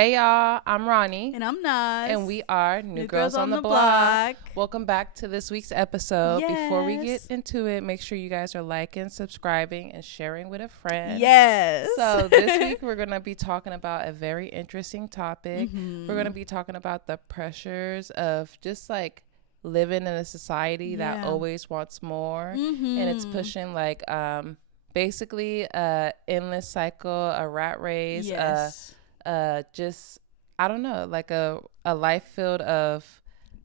Hey y'all, I'm Ronnie. And I'm Nas. And we are New Girls on the Block. Welcome back to this week's episode. Yes. Before we get into it, make sure you guys are liking, subscribing, and sharing with a friend. Yes. So this week we're going to be talking about a very interesting topic. Mm-hmm. We're going to be talking about the pressures of just like living in a society that always wants more. Mm-hmm. And it's pushing like basically a endless cycle, a rat race, yes. Just I don't know, like a life filled of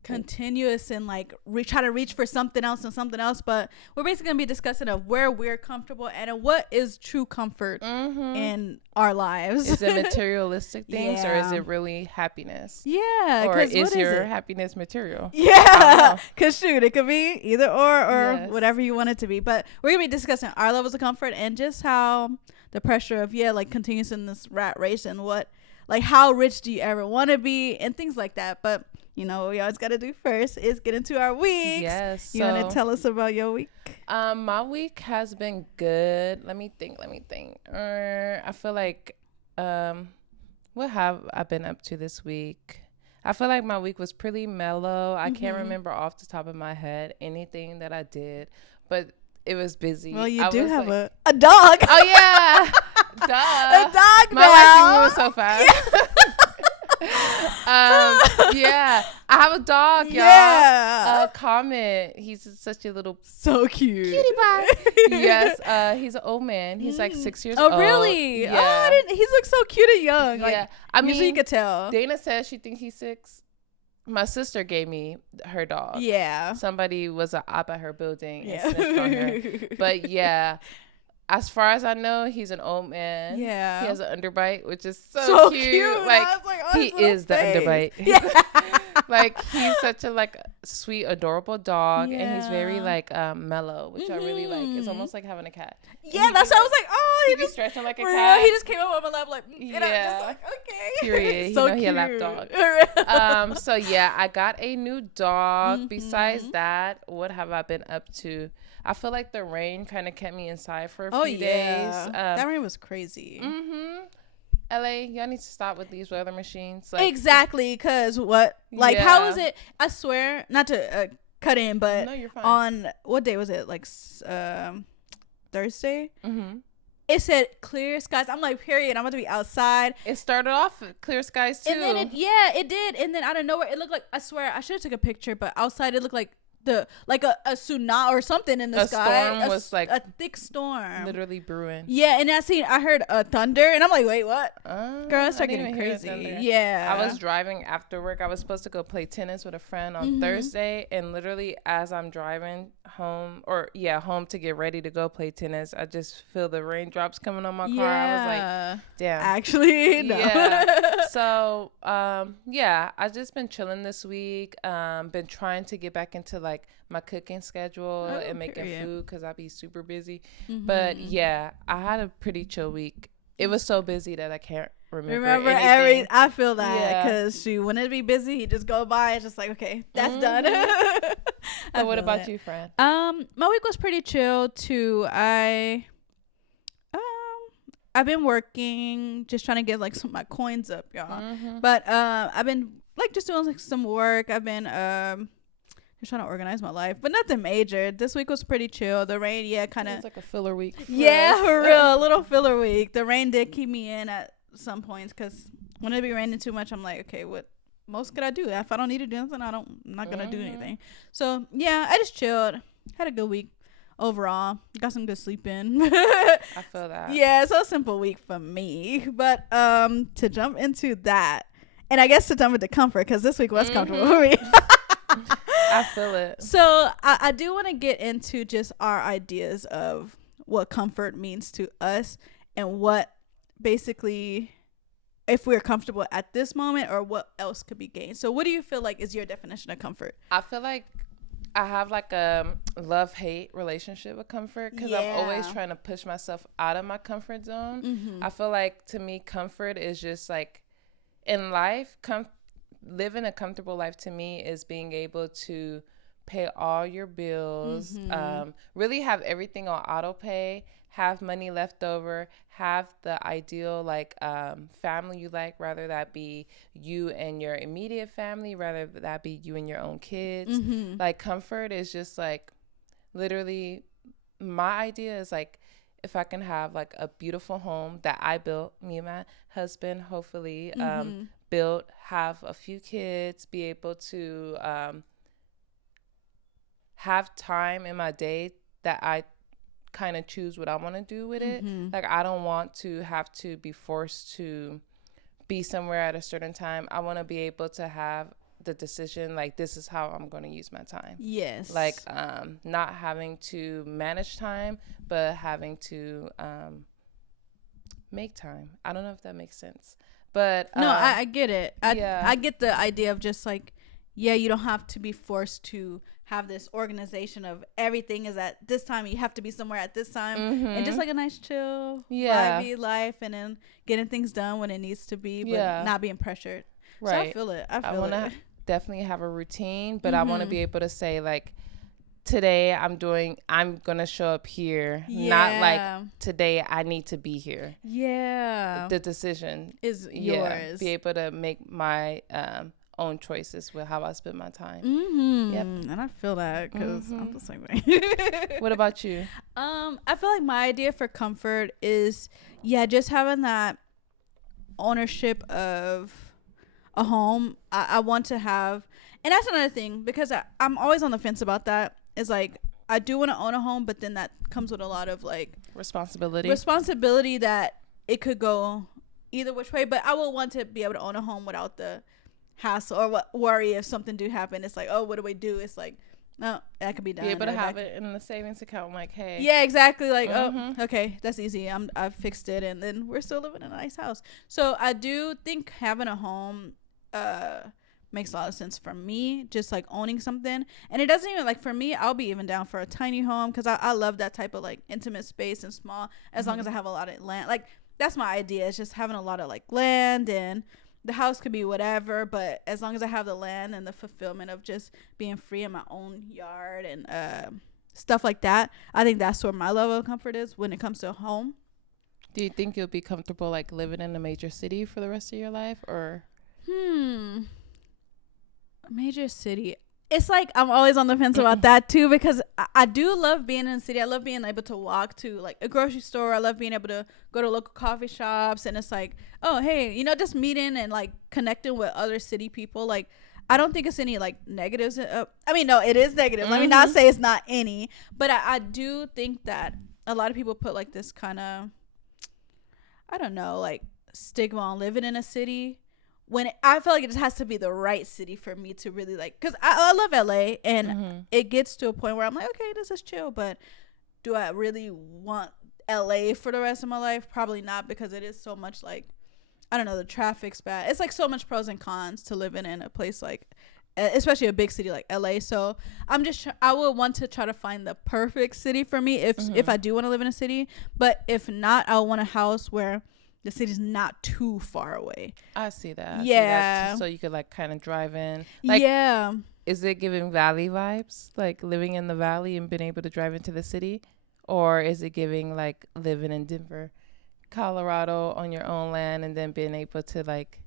continuous and like try to reach for something else and something else, but we're basically gonna be discussing of where we're comfortable and what is true comfort in our lives. Is it materialistic things or is it really happiness? Yeah, or is your happiness material? Yeah, because shoot, it could be either or yes. whatever you want it to be. But we're gonna be discussing our levels of comfort and just how the pressure of like continues in this rat race and what like how rich do you ever want to be and things like that. But you know what we always got to do first is get into our weeks. Yes. You want to tell us about your week? My week has been good. Let me think. I feel like what have I been up to this week? I feel like my week was pretty mellow. I can't remember off the top of my head anything that I did, but it was busy. Well, you do have like, a dog. Oh yeah. Duh. A dog. My life moving so fast. Yeah, I have a dog, y'all. Yeah. Comment. He's such a little so cute cutie pie. Yes. He's an old man. He's like 6 years old. Oh really? Yeah. Oh, he looks so cute and young. Like, yeah. I mean, usually you could tell. Dana says she thinks he's 6. My sister gave me her dog. Yeah. Somebody was up at her building and yeah. snitched on her. But yeah. As far as I know, he's an old man. Yeah. He has an underbite, which is so cute. Like oh, he is the underbite. Yeah. Like he's such a like sweet, adorable dog, and he's very like mellow, which I really like. It's almost like having a cat. Yeah, that's why I was like, oh, he be stretching like a cat. He just came up on my lap like, and yeah, I'm just like, okay. Period. So he a lap dog. So yeah, I got a new dog. Besides that, what have I been up to? I feel like the rain kind of kept me inside for a few days. That rain was crazy. LA, y'all need to stop with these weather machines. Like, exactly, because what? Like, how is it? I swear, not to cut in, but no, you're fine. On what day was it? Like Thursday? It said clear skies. I'm like, period. I'm about to be outside. It started off clear skies, too. And then it did. And then out of nowhere, it looked like, I swear, I should have took a picture, but outside it looked like a tsunami or something in the sky. A storm was like a thick storm, literally brewing. Yeah, and I heard thunder, and I'm like, wait, what? Girl, it's getting crazy. Yeah, I was driving after work. I was supposed to go play tennis with a friend on Thursday, and literally as I'm driving home to get ready to go play tennis, I just feel the raindrops coming on my car. I was like, damn. Actually, no. Yeah. So I just been chilling this week. Been trying to get back into like my cooking schedule and making food because I be super busy. But yeah, I had a pretty chill week. It was so busy that I can't remember anything. I feel that because when it be busy, you just go by. It's just like, okay, that's done. So what about you, friend? My week was pretty chill too. I've been working, just trying to get like some of my coins up, y'all. But I've been like just doing like some work. I've been just trying to organize my life, but nothing major. This week was pretty chill. The rain, kind of. It's like a filler week. For real, a little filler week. The rain did keep me in at some points because when it be raining too much, I'm like, okay, what most could I do? If I don't need to do nothing, I'm not gonna do anything. So yeah, I just chilled. Had a good week overall. Got some good sleep in. I feel that. Yeah, it's a simple week for me. But to jump into that, and I guess to jump into comfort because this week was comfortable for me. I feel it. So I do want to get into just our ideas of what comfort means to us and what basically if we're comfortable at this moment or what else could be gained. So what do you feel like is your definition of comfort? I feel like I have like a love-hate relationship with comfort because I'm always trying to push myself out of my comfort zone. I feel like to me comfort is just like in life living a comfortable life to me is being able to pay all your bills, really have everything on auto pay, have money left over, have the ideal like family you like, rather that be you and your immediate family, rather that be you and your own kids. Like comfort is just like literally my idea is like if I can have like a beautiful home that I built, me and my husband, hopefully built, have a few kids, be able to have time in my day that I kind of choose what I want to do with it. Like I don't want to have to be forced to be somewhere at a certain time. I want to be able to have the decision like this is how I'm going to use my time. Yes. Like not having to manage time, but having to make time. I don't know if that makes sense. But no, I get it. I get the idea of just like, yeah, you don't have to be forced to have this organization of everything is at this time. You have to be somewhere at this time. And just like a nice chill, vibey life, and then getting things done when it needs to be, but not being pressured. Right. So I feel it. I want to definitely have a routine, but I want to be able to say like, today I'm going to show up here. Not like today I need to be here. Yeah. The decision is yours. Be able to make my own choices with how I spend my time. Yep. And I feel that because I'm the same way. What about you? I feel like my idea for comfort is, just having that ownership of a home. I want to have, and that's another thing because I'm always on the fence about that. Is like I do want to own a home, but then that comes with a lot of like responsibility that it could go either which way. But I will want to be able to own a home without the hassle or worry if something do happen. It's like, oh, what do we do? It's like, no, that could be done. Be able to have it in the savings account. Like, hey, yeah, exactly. Like, oh, okay, that's easy. I've fixed it, and then we're still living in a nice house. So I do think having a home makes a lot of sense for me, just like owning something. And it doesn't even like, for me, I'll be even down for a tiny home because I love that type of like intimate space and small, as long as I have a lot of land. Like that's my idea, is just having a lot of like land, and the house could be whatever, but as long as I have the land and the fulfillment of just being free in my own yard and stuff like that, I think that's where my level of comfort is when it comes to a home. Do you think you'll be comfortable like living in a major city for the rest of your life, or major city? It's like I'm always on the fence about that too, because I do love being in the city. I love being able to walk to like a grocery store. I love being able to go to local coffee shops, and it's like, oh hey, just meeting and like connecting with other city people. Like I don't think it's any like negatives. I mean, no, it is negative. Let me not say it's not any, but I do think that a lot of people put like this kind of, I don't know, like stigma on living in a city, when I feel like it just has to be the right city for me to really like, because I love LA, and it gets to a point where I'm like, okay, this is chill, but do I really want LA for the rest of my life? Probably not, because it is so much like, I don't know, the traffic's bad. It's like so much pros and cons to living in a place like, especially a big city like LA. So I would want to try to find the perfect city for me if I do want to live in a city. But if not, I want a house where the city's not too far away. I see that. So you could like kind of drive in. Like, is it giving valley vibes? Like living in the valley and being able to drive into the city? Or is it giving like living in Denver, Colorado on your own land, and then being able to like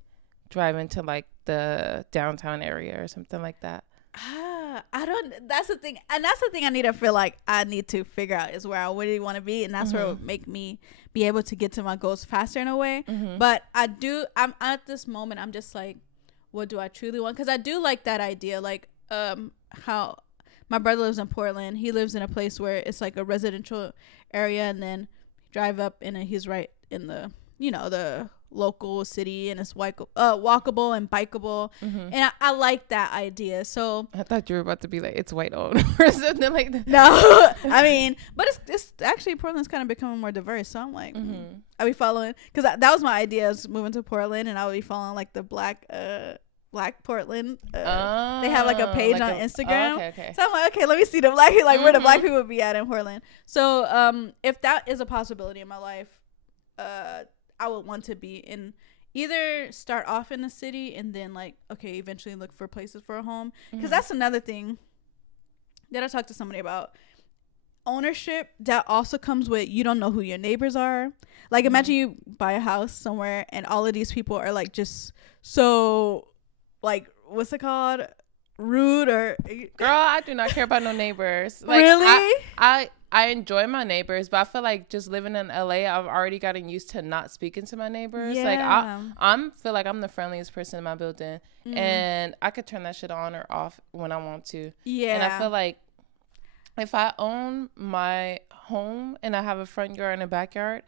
drive into like the downtown area or something like that? That's the thing. And that's the thing I need to feel like I need to figure out, is where I really want to be. And that's where it would make me be able to get to my goals faster in a way. But I'm at this moment, I'm just like, what do I truly want? Because I do like that idea. Like how my brother lives in Portland. He lives in a place where it's like a residential area, and then drive up and he's right in the, the local city, and it's walkable and bikeable, and I like that idea. So I thought you were about to be like, it's white owned or something like that. No, I mean, but it's actually, Portland's kind of becoming more diverse, so I'm like, I'll be following, because that was my idea, is moving to Portland, and I'll be following like the black Portland. They have like a page on Instagram. Okay. So I'm like, okay, let me see the black, like where the black people would be at in Portland. So if that is a possibility in my life, I would want to be in, either start off in the city and then like, okay, eventually look for places for a home. Because that's another thing. that I talked to somebody about ownership that also comes with you don't know who your neighbors are. Like imagine you buy a house somewhere and all of these people are like just so like what's it called, rude or girl, I do not care about no neighbors. Like, really I enjoy my neighbors, but I feel like just living in LA, I've already gotten used to not speaking to my neighbors. Like I'm feel like I'm the friendliest person in my building, and I could turn that shit on or off when I want to. Yeah. And I feel like if I own my home and I have a front yard and a backyard,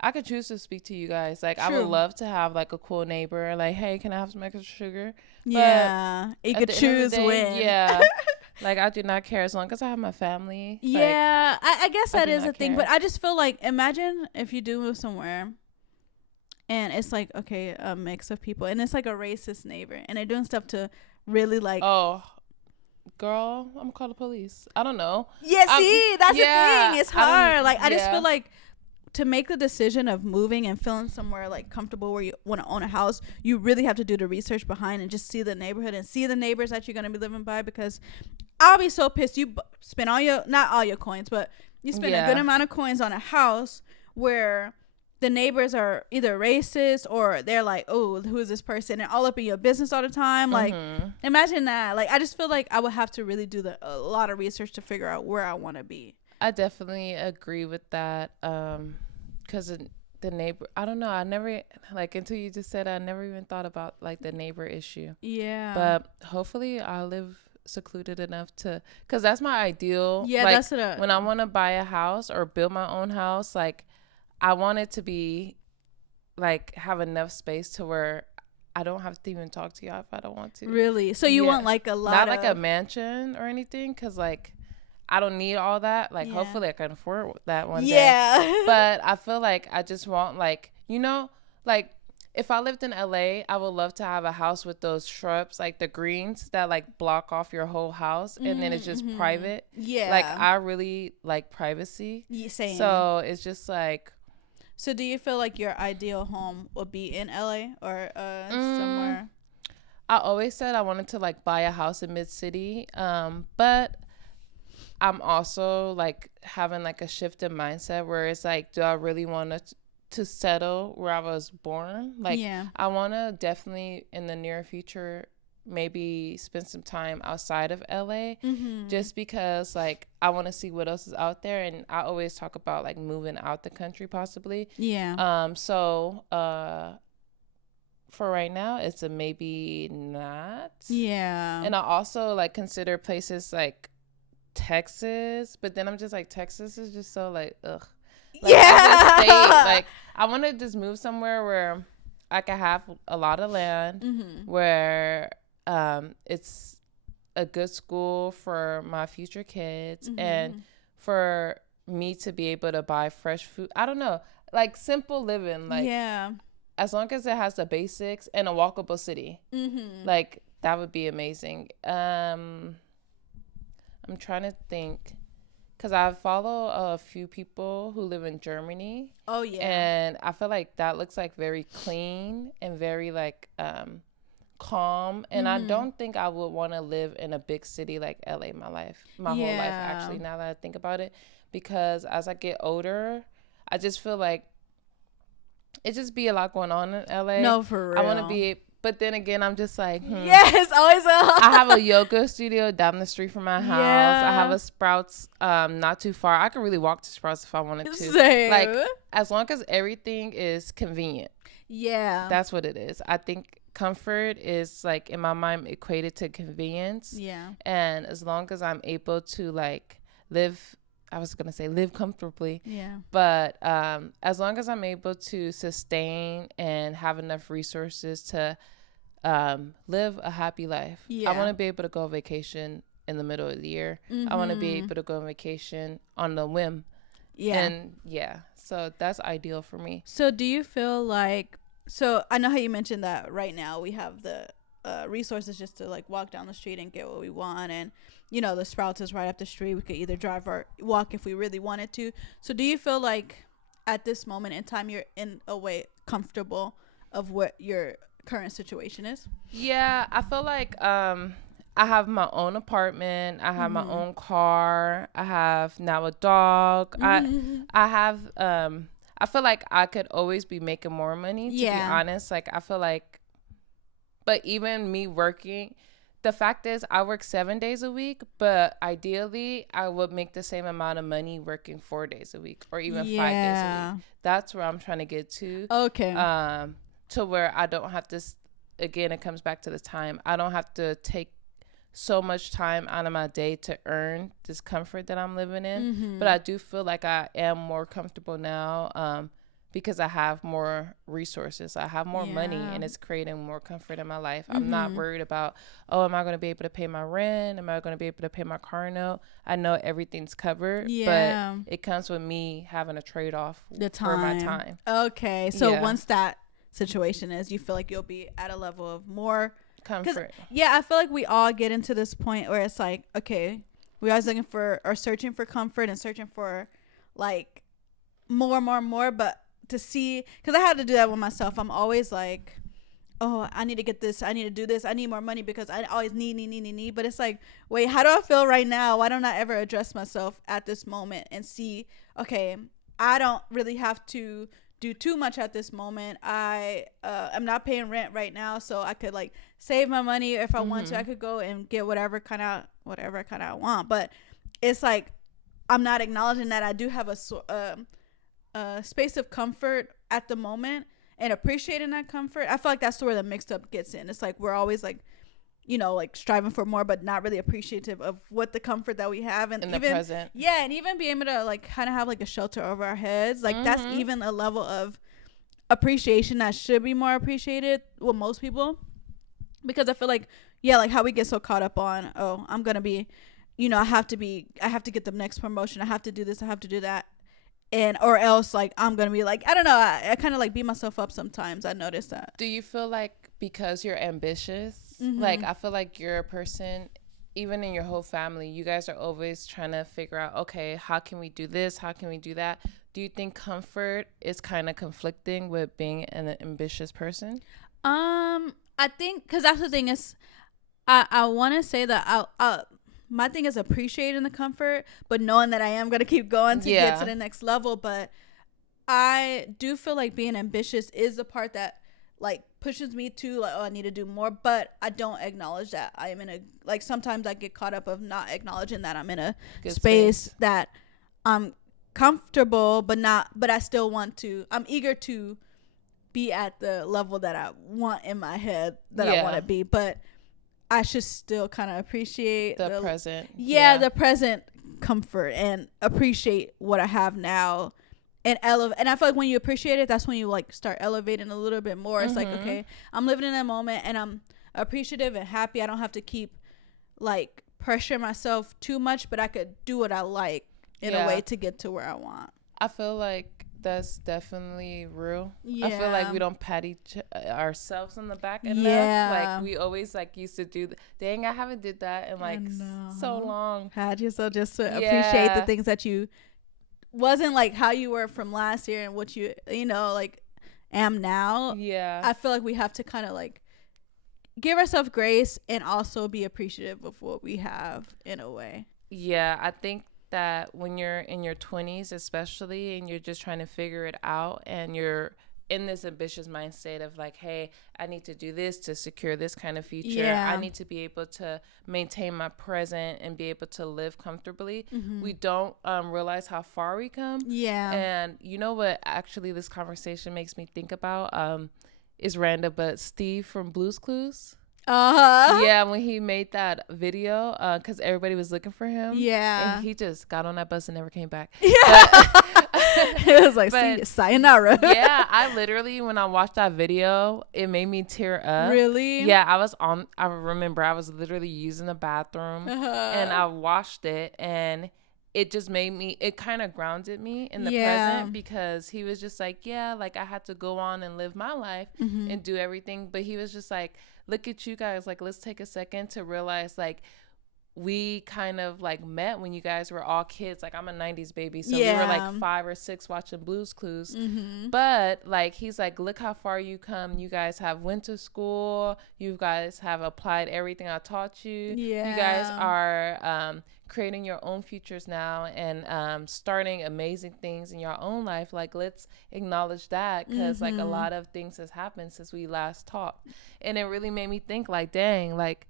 I could choose to speak to you guys. Like, I would love to have like a cool neighbor. Like, hey, can I have some extra sugar? Yeah, you could choose when. Yeah, like I do not care as long as I have my family. Yeah, like, I guess that is a thing. care. But I just feel like imagine if you do move somewhere, and it's like okay, a mix of people, and it's like a racist neighbor, and they're doing stuff to really like. Oh. Girl, I'm gonna call the police. I don't know. Yeah, see, that's the thing. It's hard. Like, I just feel like to make the decision of moving and feeling somewhere like comfortable where you want to own a house, you really have to do the research behind and just see the neighborhood and see the neighbors that you're gonna be living by. Because I'll be so pissed. You spend all your, not all your coins, but you spend a good amount of coins on a house where the neighbors are either racist or they're like, oh, who is this person? And all up in your business all the time. Like, imagine that. Like, I just feel like I would have to really do a lot of research to figure out where I want to be. I definitely agree with that. Because the neighbor, I don't know. I never, like, until you just said, I never even thought about, like, the neighbor issue. Yeah. But hopefully I'll live secluded enough to, because that's my ideal. Yeah, like, that's what when I want to buy a house or build my own house, like, I want it to be like have enough space to where I don't have to even talk to y'all if I don't want to. Really? So you want like a lot not like a mansion or anything, because like I don't need all that. Like hopefully I can afford that one day. But I feel like I just want like, you know, like if I lived in LA, I would love to have a house with those shrubs, like the greens that like block off your whole house, and then it's just private. Yeah. Like I really like privacy. Same. So it's just like. So do you feel like your ideal home would be in LA or somewhere? I always said I wanted to like buy a house in mid-city, but I'm also like having like a shift in mindset where it's like, do I really want to settle where I was born? Like, I want to definitely in the near future maybe spend some time outside of LA, just because like I want to see what else is out there, and I always talk about like moving out the country possibly. So for right now it's a maybe not. And I also like consider places like Texas, but then I'm just like, Texas is just so like ugh. Like, like I want to just move somewhere where I can have a lot of land, where it's a good school for my future kids, and for me to be able to buy fresh food. I don't know, like simple living, like as long as it has the basics and a walkable city, like that would be amazing. I'm trying to think, because I follow a few people who live in Germany. And I feel like that looks like very clean and very like calm, and I don't think I would want to live in a big city like LA my whole life actually, now that I think about it, because as I get older I just feel like it just be a lot going on in LA. No, for real. I want to be, but then again I'm just like yes, always I have a yoga studio down the street from my house. I have a Sprouts not too far. I could really walk to Sprouts if I wanted to. Same. Like as long as everything is convenient. That's what it is. I think comfort is like in my mind equated to convenience. And as long as I'm able to like live comfortably, but as long as I'm able to sustain and have enough resources to live a happy life, I want to be able to go on vacation in the middle of the year. I want to be able to go on vacation on the whim. And so that's ideal for me. So do you feel like, so I know how you mentioned that right now we have the resources just to like walk down the street and get what we want, and you know the Sprouts is right up the street. We could either drive or walk if we really wanted to. So do you feel like at this moment in time you're in a way comfortable of what your current situation is? I feel like I I have my own apartment. I have my own car. I have now a dog. I have I feel like I could always be making more money, to be honest. Like, I feel like, but even me working, the fact is I work 7 days a week, but ideally I would make the same amount of money working 4 days a week or even 5 days a week. That's where I'm trying to get to. Okay. To where I don't have to, again, it comes back to the time. I don't have to take so much time out of my day to earn this comfort that I'm living in. But I do feel like I am more comfortable now because I have more resources. I have more money, and it's creating more comfort in my life. I'm not worried about, oh, am I going to be able to pay my rent? Am I going to be able to pay my car note? I know everything's covered, but it comes with me having a trade-off for my time. Okay, so once that situation is, you feel like you'll be at a level of more comfort. I feel like we all get into this point where it's like, okay, we always looking for or searching for comfort and searching for like more, but to see, because I had to do that with myself. I'm always like, oh, I need to get this, I need to do this, I need more money because I always need. But it's like, wait, how do I feel right now? Why don't I ever address myself at this moment and see, okay, I don't really have to do too much at this moment. I'm not paying rent right now, so I could like save my money. If I want to, I could go and get whatever kind of I want. But it's like, I'm not acknowledging that I do have a space of comfort at the moment and appreciating that comfort. I feel like that's where the mixed up gets in. It's like we're always like, you know, like striving for more, but not really appreciative of what the comfort that we have and in even the present. Yeah, and even be able to like kind of have like a shelter over our heads. Like that's even a level of appreciation that should be more appreciated with most people, because I feel like like how we get so caught up on, oh, I'm gonna be, you know, I have to get the next promotion, I have to do this, I have to do that, and or else like I'm gonna be like, I don't know, I kind of like beat myself up sometimes. I noticed that. Do you feel like because you're ambitious, like I feel like you're a person, even in your whole family, you guys are always trying to figure out, okay, how can we do this, how can we do that? Do you think comfort is kind of conflicting with being an ambitious person? I think because that's the thing is, I want to say that my thing is appreciating the comfort, but knowing that I am going to keep going to get to the next level. But I do feel like being ambitious is the part that like pushes me to like, oh, I need to do more. But I don't acknowledge that I am in a, like, sometimes I get caught up of not acknowledging that I'm in a space that I'm comfortable, but I still want to, I'm eager to be at the level that I want in my head that I want to be. But I should still kind of appreciate the present. The present comfort and appreciate what I have now and elevate. And I feel like when you appreciate it, that's when you like start elevating a little bit more. It's like, okay, I'm living in that moment and I'm appreciative and happy. I don't have to keep like pressure myself too much, but I could do what I like in a way to get to where I want. I feel like that's definitely real. I feel like we don't pat ourselves on the back enough. Like we always like used to do. Dang, I haven't did that in like so long. Had yourself just to appreciate the things that you wasn't like how you were from last year and what you know like am now. I feel like we have to kind of like give ourselves grace and also be appreciative of what we have in a way. I think that when you're in your 20s especially and you're just trying to figure it out and you're in this ambitious mind state of like, hey, I need to do this to secure this kind of future. I need to be able to maintain my present and be able to live comfortably. We don't realize how far we come. And you know what actually this conversation makes me think about is random, but Steve from Blue's Clues. When he made that video because everybody was looking for him, and he just got on that bus and never came back. It was like, sayonara. I literally, when I watched that video, it made me tear up. Really? I remember I was literally using the bathroom and I watched it, and it just made me, it kind of grounded me in the present, because he was just like, like I had to go on and live my life and do everything, but he was just like, look at you guys, like let's take a second to realize like we kind of like met when you guys were all kids. Like I'm a 90s baby, so Yeah. we were like 5 or 6 watching Blue's Clues. Mm-hmm. But like he's like, look how far you come. You guys have went to school. You guys have applied everything I taught you. Yeah. You guys are creating your own futures now and starting amazing things in your own life. Like let's acknowledge that, because like a lot of things has happened since we last talked, and it really made me think like, dang, like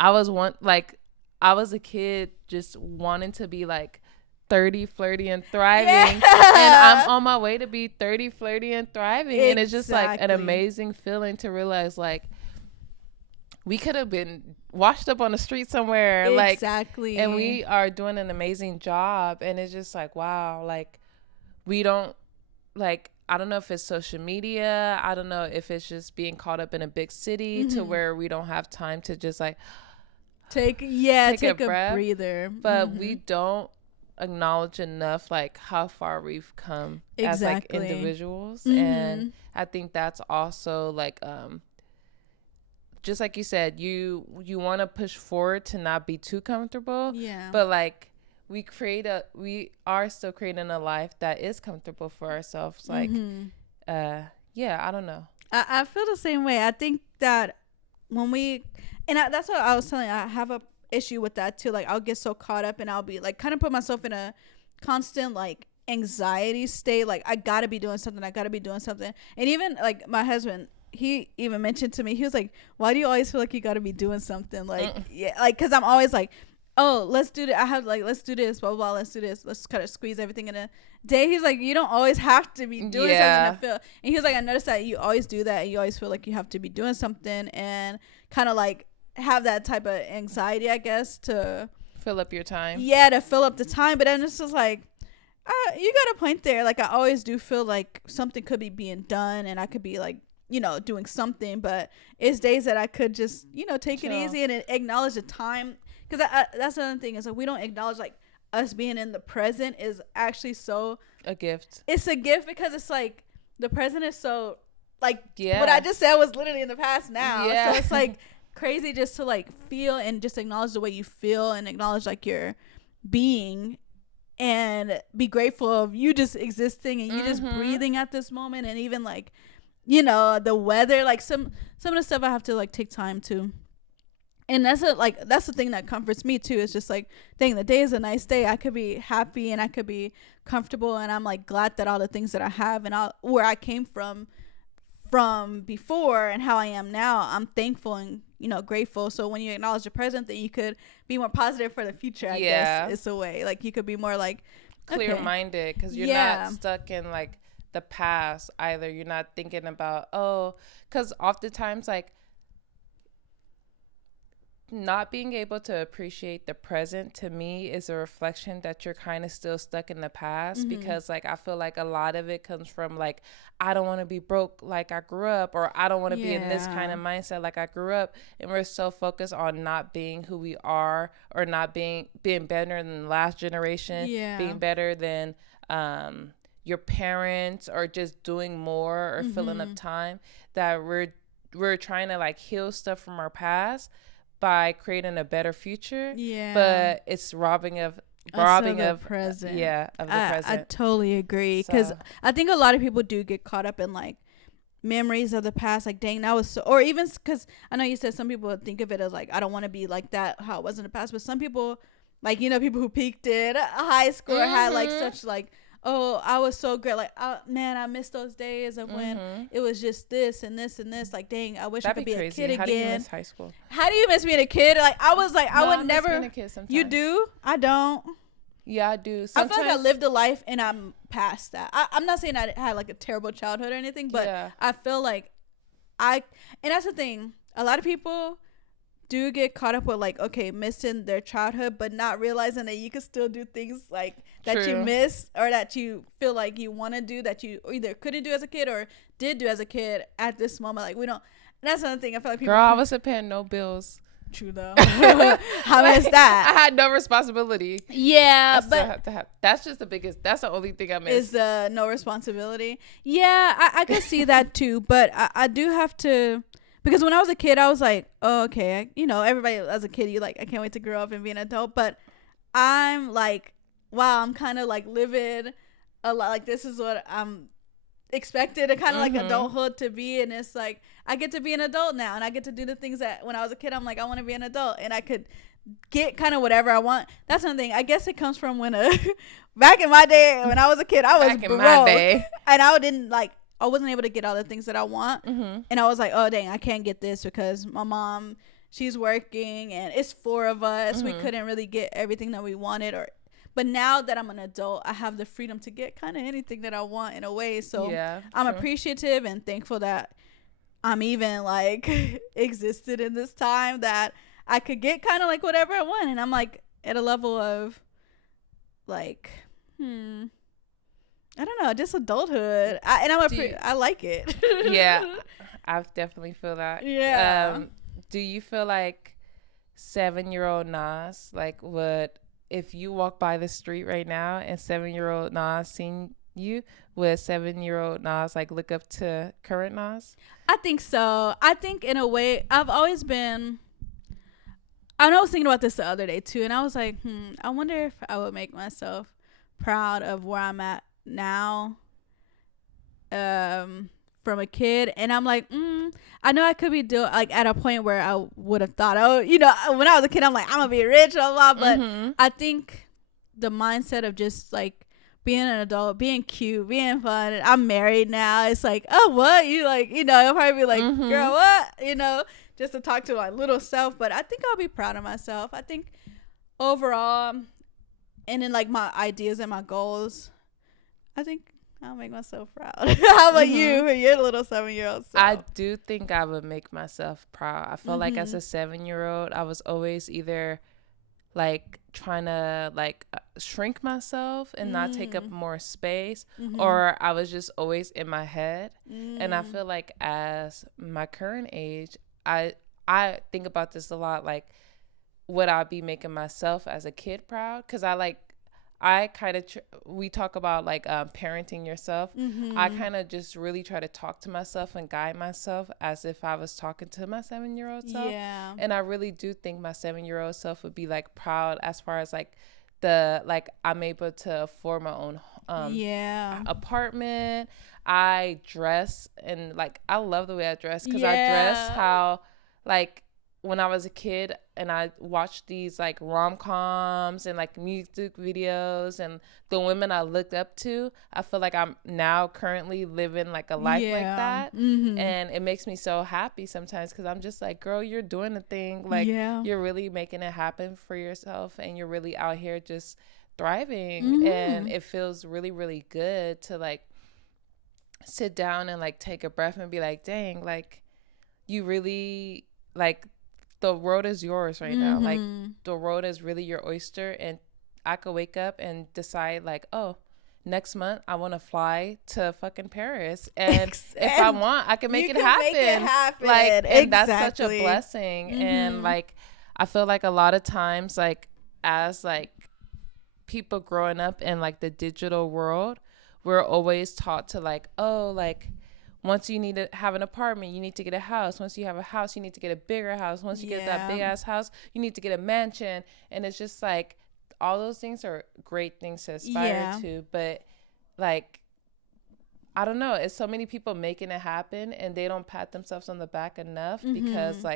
I was a kid just wanting to be like 30, flirty, and thriving. Yeah. And I'm on my way to be 30, flirty, and thriving. Exactly. And it's just like an amazing feeling to realize like we could have been washed up on the street somewhere. Exactly. Like, and we are doing an amazing job. And it's just like, wow, like we don't, like, I don't know if it's social media. I don't know if it's just being caught up in a big city to where we don't have time to just like take a breath, breather. but we don't acknowledge enough like how far we've come as like individuals. And I think that's also like just like you said, you want to push forward to not be too comfortable, but like we are still creating a life that is comfortable for ourselves. Like I don't know, I feel the same way. I think that when we, that's what I was telling you, I have a issue with that too. Like I'll get so caught up and I'll be like kind of put myself in a constant like anxiety state. Like I gotta be doing something. And even like my husband, he even mentioned to me, he was like, why do you always feel like you gotta be doing something? Like yeah, like because I'm always like, oh, let's do that. I have like, let's do this, blah, blah, blah, let's do this. Let's kind of squeeze everything in a day. He's like, you don't always have to be doing something to feel. And he was like, I noticed that you always do that. And you always feel like you have to be doing something and kind of like have that type of anxiety, I guess, to fill up your time. Yeah, to fill up the time. But then it's just like, you got a point there. Like I always do feel like something could be being done and I could be like, you know, doing something. But it's days that I could just, you know, take it easy and acknowledge the time. Because that's another thing is like we don't acknowledge like us being in the present is actually so a gift. It's a gift because it's like the present is so like what I just said was literally in the past now. So it's like crazy just to like feel and just acknowledge the way you feel and acknowledge like your being and be grateful of you just existing and you just breathing at this moment. And even like, you know, the weather, like some of the stuff I have to like take time to. And that's the thing that comforts me too. It's just like, dang, the day is a nice day. I could be happy and I could be comfortable. And I'm like glad that all the things that I have and where I came from before and how I am now, I'm thankful and, you know, grateful. So when you acknowledge the present, then you could be more positive for the future. I guess it's a way. Like you could be more like clear-minded because you're not stuck in like the past either. You're not thinking about, because oftentimes like not being able to appreciate the present to me is a reflection that you're kind of still stuck in the past because like I feel like a lot of it comes from like I don't want to be broke like I grew up, or I don't want to be in this kind of mindset like I grew up, and we're so focused on not being who we are or not being better than the last generation, being better than your parents, or just doing more or filling up time, that we're trying to like heal stuff from our past by creating a better future, but it's robbing of present. Of the present. I totally agree, because I think a lot of people do get caught up in like memories of the past, like dang, that was so, or even because I know you said some people think of it as like I don't want to be like that how it was in the past, but some people, like, you know, people who peaked in high school had like such like, oh, I was so great. Like, man, I miss those days of when it was just this and this and this. Like, dang, I wish I could be a kid again. How do you miss high school? How do you miss being a kid? Like, I was like, I would never. Being a kid sometimes. You do? I don't. Yeah, I do. Sometimes. I feel like I lived a life and I'm past that. I'm not saying I had like a terrible childhood or anything, but I feel like and that's the thing. A lot of people do get caught up with like, okay, missing their childhood, but not realizing that you can still do things like that you miss, or that you feel like you want to do that you either couldn't do as a kid or did do as a kid at this moment. Like we don't. That's another thing. I feel like people. Girl, I wasn't paying no bills. True though. How is that? I had no responsibility. Yeah, but that's just the biggest. That's the only thing I miss. Is the no responsibility. Yeah, I can see that too, but I do have to. Because when I was a kid, I was like, oh, okay, everybody as a kid, you like, I can't wait to grow up and be an adult. But I'm like, wow, I'm kind of like living a lot. Like, this is what I'm expected, a kind of like adulthood to be. And it's like, I get to be an adult now, and I get to do the things that when I was a kid, I'm like, I want to be an adult, and I could get kind of whatever I want. That's something, I guess it comes from when back in my day, when I was a kid, I was broke, and I wasn't able to get all the things that I want. And I was like, oh dang, I can't get this because my mom, she's working, and it's 4 of us. We couldn't really get everything that we wanted. But now that I'm an adult, I have the freedom to get kind of anything that I want in a way. So I'm appreciative and thankful that I'm even like existed in this time that I could get kind of like whatever I want. And I'm like at a level of like, I don't know, just adulthood. I like it. Yeah, I definitely feel that. Yeah. Do you feel like 7-year-old Nas would, if you walk by the street right now and 7-year-old Nas seen you, would 7-year-old Nas look up to current Nas? I think so. I think in a way, I was thinking about this the other day too, and I was like, I wonder if I would make myself proud of where I'm at now from a kid. And I'm like, I know I could be doing at a point where I would have thought, when I was a kid, I'm like, I'm gonna be rich, blah, blah, but I think the mindset of just being an adult, being cute, being fun, and I'm married now, it's like, oh, what you you'll probably be like, girl, what, just to talk to my little self. But I think I'll be proud of myself. I think overall, and in my ideas and my goals, I think I'll make myself proud. How about you, your little 7-year-old self? I do think I would make myself proud. I felt like as a 7-year-old, I was always either trying to shrink myself and not take up more space, or I was just always in my head. And I feel like as my current age, I think about this a lot, would I be making myself as a kid proud? Because I kind of we talk about parenting yourself. I kind of just really try to talk to myself and guide myself as if I was talking to my 7-year-old self. Yeah. And I really do think my 7-year-old self would be proud as far as I'm able to afford my own apartment. I dress and I love the way I dress, because I dress how when I was a kid, and I watched these rom-coms and music videos, and the women I looked up to, I feel like I'm now currently living a life like that. And it makes me so happy sometimes, because I'm just girl, you're doing the thing. You're really making it happen for yourself, and you're really out here just thriving. And it feels really, really good to sit down and take a breath and be dang, you really the world is yours right now. The world is really your oyster, and I could wake up and decide oh, next month I want to fly to fucking Paris, and if I want, I can make it happen. And exactly. That's such a blessing. And I feel a lot of times as people growing up in the digital world, we're always taught to once you need to have an apartment, you need to get a house. Once you have a house, you need to get a bigger house. Once you get that big ass house, you need to get a mansion. And it's just all those things are great things to aspire to. But I don't know. It's so many people making it happen, and they don't pat themselves on the back enough, because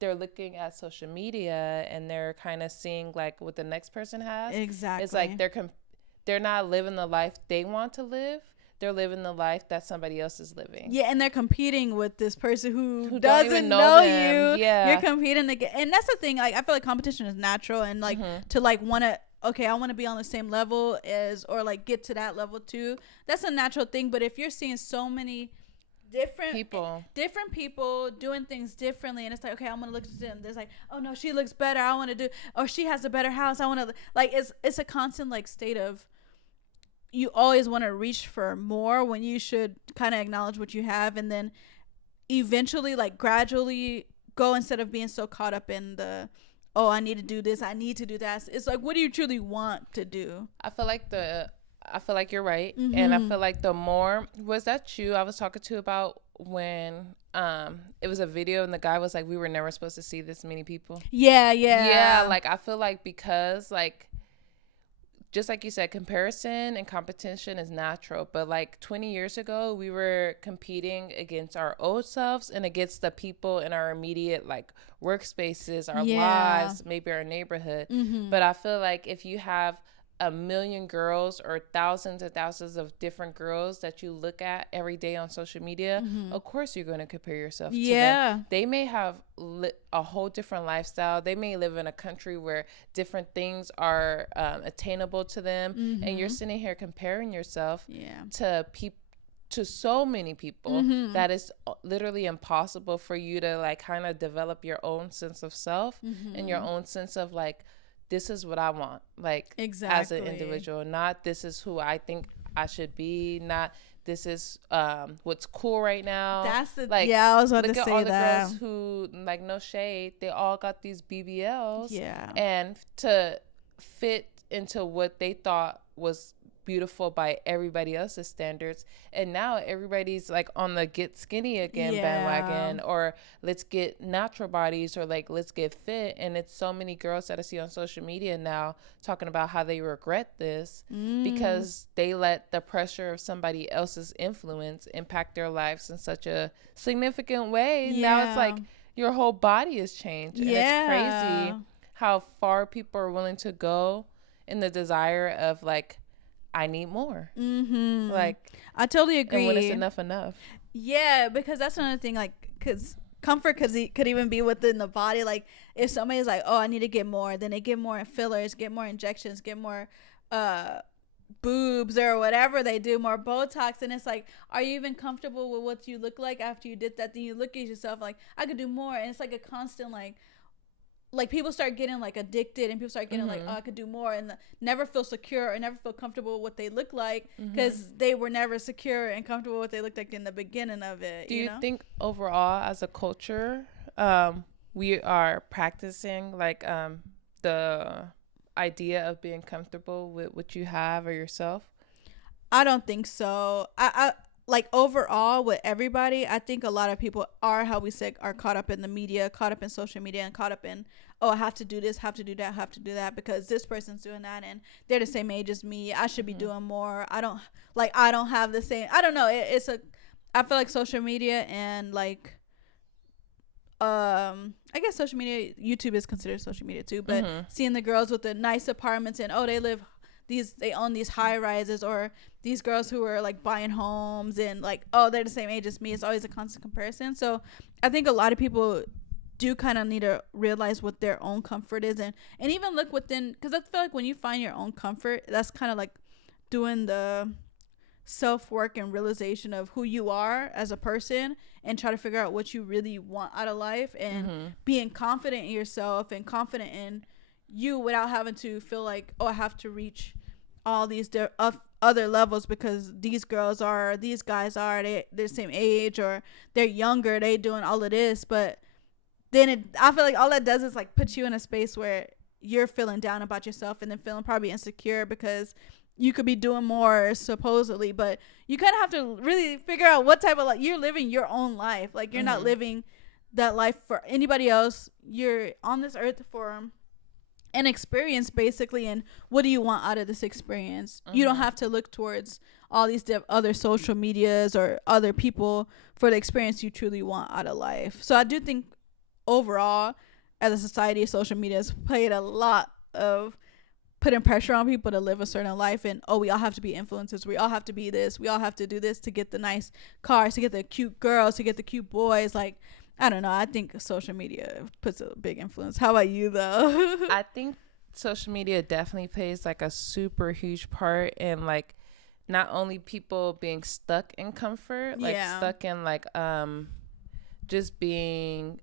they're looking at social media and they're kind of seeing what the next person has. Exactly. It's they're not living the life they want to live. They're living the life that somebody else is living. Yeah, and they're competing with this person who doesn't know you. Yeah, you're competing again, and that's the thing. I feel like competition is natural, and to want to. Okay, I want to be on the same level as, or get to that level too. That's a natural thing. But if you're seeing so many different people doing things differently, and it's okay, I'm gonna look at them. There's oh no, she looks better. I want to do, or she has a better house. I want to it's a constant state of. You always want to reach for more when you should kind of acknowledge what you have, and then eventually gradually go, instead of being so caught up in the, oh, I need to do this, I need to do that. It's what do you truly want to do? I feel I feel like you're right. Mm-hmm. And I feel like the more, was that you I was talking to about when it was a video and the guy was like, we were never supposed to see this many people. Yeah, like I feel like because like just like you said, comparison and competition is natural. But like 20 years ago, we were competing against our old selves and against the people in our immediate like workspaces, our lives, maybe our neighborhood. Mm-hmm. But I feel like if you have a million girls or thousands and thousands of different girls that you look at every day on social media, Mm-hmm. of course you're going to compare yourself to them. They may have a whole different lifestyle. They may live in a country where different things are attainable to them, Mm-hmm. and you're sitting here comparing yourself Yeah. to so many people Mm-hmm. that it's literally impossible for you to like kind of develop your own sense of self Mm-hmm. and your own sense of like, this is what I want, like Exactly. as an individual, not this is who I think I should be, not this is what's cool right now. That's the like, I was about look to at say all that. the girls who, like, no shade, they all got these BBLs, Yeah. and to fit into what they thought was beautiful by everybody else's standards, and now everybody's like on the get skinny again bandwagon, or let's get natural bodies, or like let's get fit. And it's so many girls that I see on social media now talking about how they regret this because they let the pressure of somebody else's influence impact their lives in such a significant way. Now it's like your whole body has changed, and it's crazy how far people are willing to go in the desire of like, I need more. Mm-hmm. Like, I totally agree. And when it's enough. Yeah, because that's another thing. Like, because comfort could even be within the body. Like, if somebody's like, oh, I need to get more, then they get more fillers, get more injections, get more boobs or whatever they do, more Botox. And it's like, are you even comfortable with what you look like after you did that? Then you look at yourself like, I could do more. And it's like a constant like people start getting like addicted, and people start getting like, oh, I could do more, and never feel secure or never feel comfortable with what they look like because they were never secure and comfortable with what they looked like in the beginning of it. Do you think overall as a culture, we are practicing like the idea of being comfortable with what you have or yourself? I don't think so. I like overall with everybody, I think a lot of people are, how we said, are caught up in the media, caught up in social media, and caught up in, oh, I have to do this, have to do that, have to do that because this person's doing that and they're the same age as me. I should be doing more. I don't have the same. I don't know. I feel like social media and like, I guess social media, YouTube is considered social media too, but seeing the girls with the nice apartments and, oh, they own these high rises, or these girls who are like buying homes and like, oh, they're the same age as me. It's always a constant comparison. So I think a lot of people do kind of need to realize what their own comfort is, and even look within, because I feel like when you find your own comfort, that's kind of like doing the self-work and realization of who you are as a person, and try to figure out what you really want out of life, and being confident in yourself and confident in you without having to feel like, oh, I have to reach all these other levels because these guys are they're the same age, or they're younger, they doing all of this. But then I feel like all that does is like put you in a space where you're feeling down about yourself, and then feeling probably insecure because you could be doing more supposedly, but you kind of have to really figure out what type of life you're living. Your own life, like you're not living that life for anybody else. You're on this earth for an experience basically, and what do you want out of this experience? You don't have to look towards all these other social medias or other people for the experience you truly want out of life. So I do think overall, as a society, social media has played a lot of putting pressure on people to live a certain life, and we all have to be influencers, we all have to be this, we all have to do this to get the nice cars, to get the cute girls, to get the cute boys. Like, I don't know. I think social media puts a big influence. How about you, though? I think social media definitely plays like a super huge part in like not only people being stuck in comfort, like stuck in like just being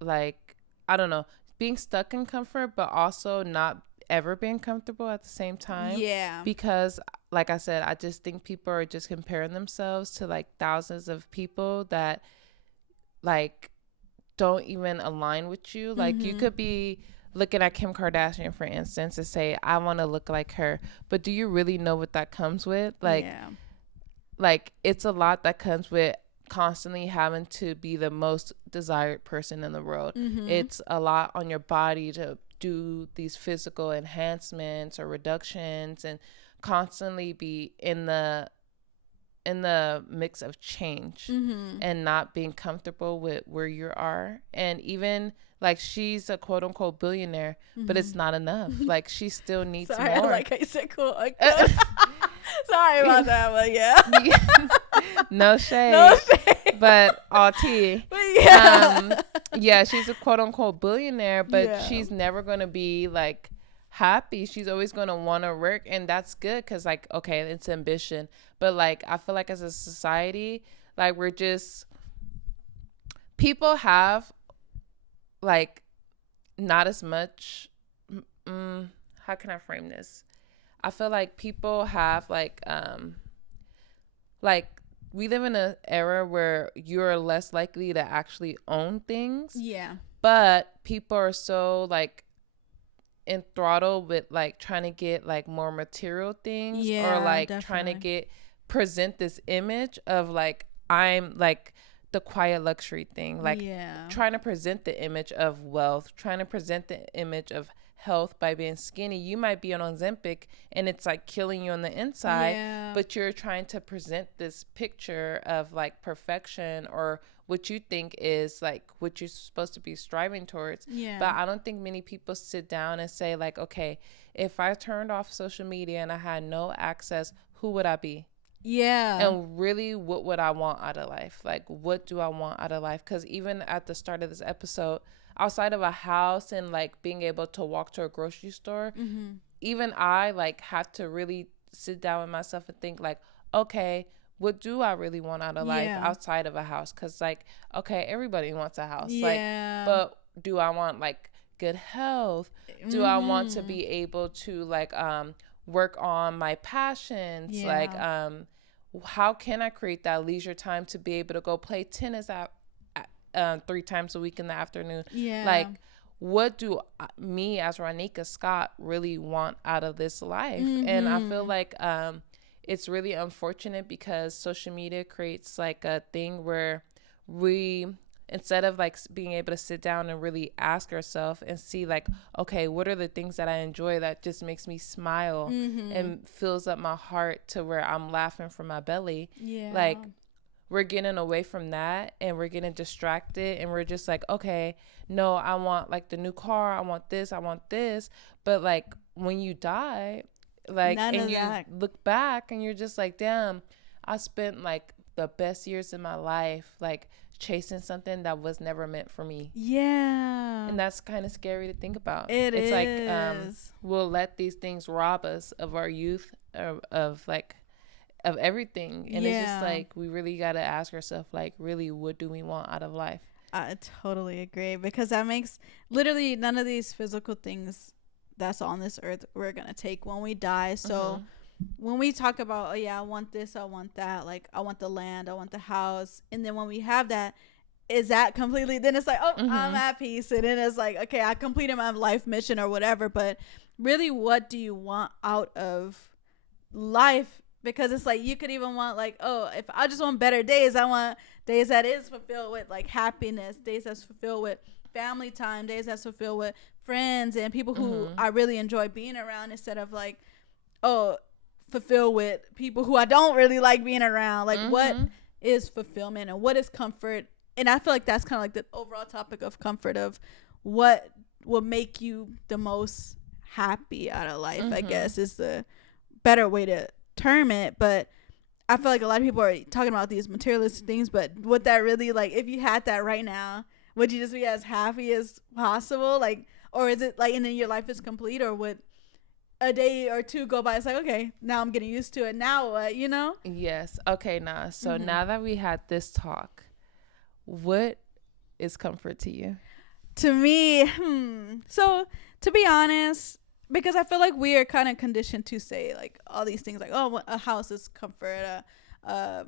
like, I don't know, being stuck in comfort, but also not ever being comfortable at the same time. Yeah. Because like I said, I just think people are just comparing themselves to like thousands of people that like don't even align with you. Like you could be looking at Kim Kardashian, for instance, and say, I want to look like her. But do you really know what that comes with? Like it's a lot that comes with constantly having to be the most desired person in the world. It's a lot on your body to do these physical enhancements or reductions, and constantly be in the mix of change and not being comfortable with where you are. And even like, she's a quote unquote billionaire, but it's not enough. Like, she still needs Sorry, more. like I said, cool. Sorry about that, but yeah. No shade. No shade. But all tea. But yeah. Yeah, she's a quote unquote billionaire, but Yeah. she's never going to be like happy. She's always going to want to work, and that's good, because like, okay, it's ambition. But like, I feel like as a society, like, we're just, people have like not as much, how can I frame this? I feel like people have like we live in an era where you're less likely to actually own things. Yeah. But people are so like enthralled with like trying to get like more material things, or like trying to present this image of like, I'm like the quiet luxury thing, like trying to present the image of wealth, trying to present the image of health by being skinny. You might be on Ozempic and it's like killing you on the inside, but you're trying to present this picture of like perfection, or what you think is like what you're supposed to be striving towards. But I don't think many people sit down and say like, okay, if I turned off social media and I had no access, who would I be? And really, what would I want out of life? Like, what do I want out of life? Because even at the start of this episode, outside of a house and like being able to walk to a grocery store, even I like have to really sit down with myself and think like, okay, what do I really want out of life outside of a house? Because like, okay, everybody wants a house, like, but do I want like good health? Do I want to be able to like work on my passions? Like, how can I create that leisure time to be able to go play tennis at 3 times a week in the afternoon? Like, what do me as Ronika Scott really want out of this life? And I feel like it's really unfortunate, because social media creates like a thing where we, instead of like being able to sit down and really ask ourselves and see like, okay, what are the things that I enjoy that just makes me smile and fills up my heart to where I'm laughing from my belly. Like, we're getting away from that, and we're getting distracted, and we're just like, okay, no, I want like the new car, I want this. But like, when you die, like, and you look back and you're just like, damn, I spent like the best years of my life like chasing something that was never meant for me. And that's kind of scary to think about. It's like we'll let these things rob us of our youth, of everything. And it's just like, we really got to ask ourselves like, really, what do we want out of life? I totally agree, because that makes literally none of these physical things that's on this earth we're gonna take when we die. So when we talk about, oh yeah, I want this, I want that, like I want the land, I want the house, and then when we have that, is that completely, then it's like, oh, I'm at peace, and then it's like, okay, I completed my life mission or whatever. But really, what do you want out of life? Because it's like, you could even want like, oh, if I just want better days, I want days that is fulfilled with like happiness, days that's fulfilled with family time, days that's fulfilled with friends and people who I really enjoy being around, instead of like, oh, fulfilled with people who I don't really like being around. Like, what is fulfillment and what is comfort? And I feel like that's kind of like the overall topic of comfort, of what will make you the most happy out of life, I guess is the better way to term it. But I feel like a lot of people are talking about these materialistic things, but would that really, like, if you had that right now, would you just be as happy as possible? Like, or is it like, and then your life is complete? Or would a day or two go by, it's like, okay, now I'm getting used to it, now what, you know? Yes. Okay, now so now that we had this talk, what is comfort to you? To me, so to be honest, because I feel like we are kind of conditioned to say like all these things, like, oh, a house is comfort, a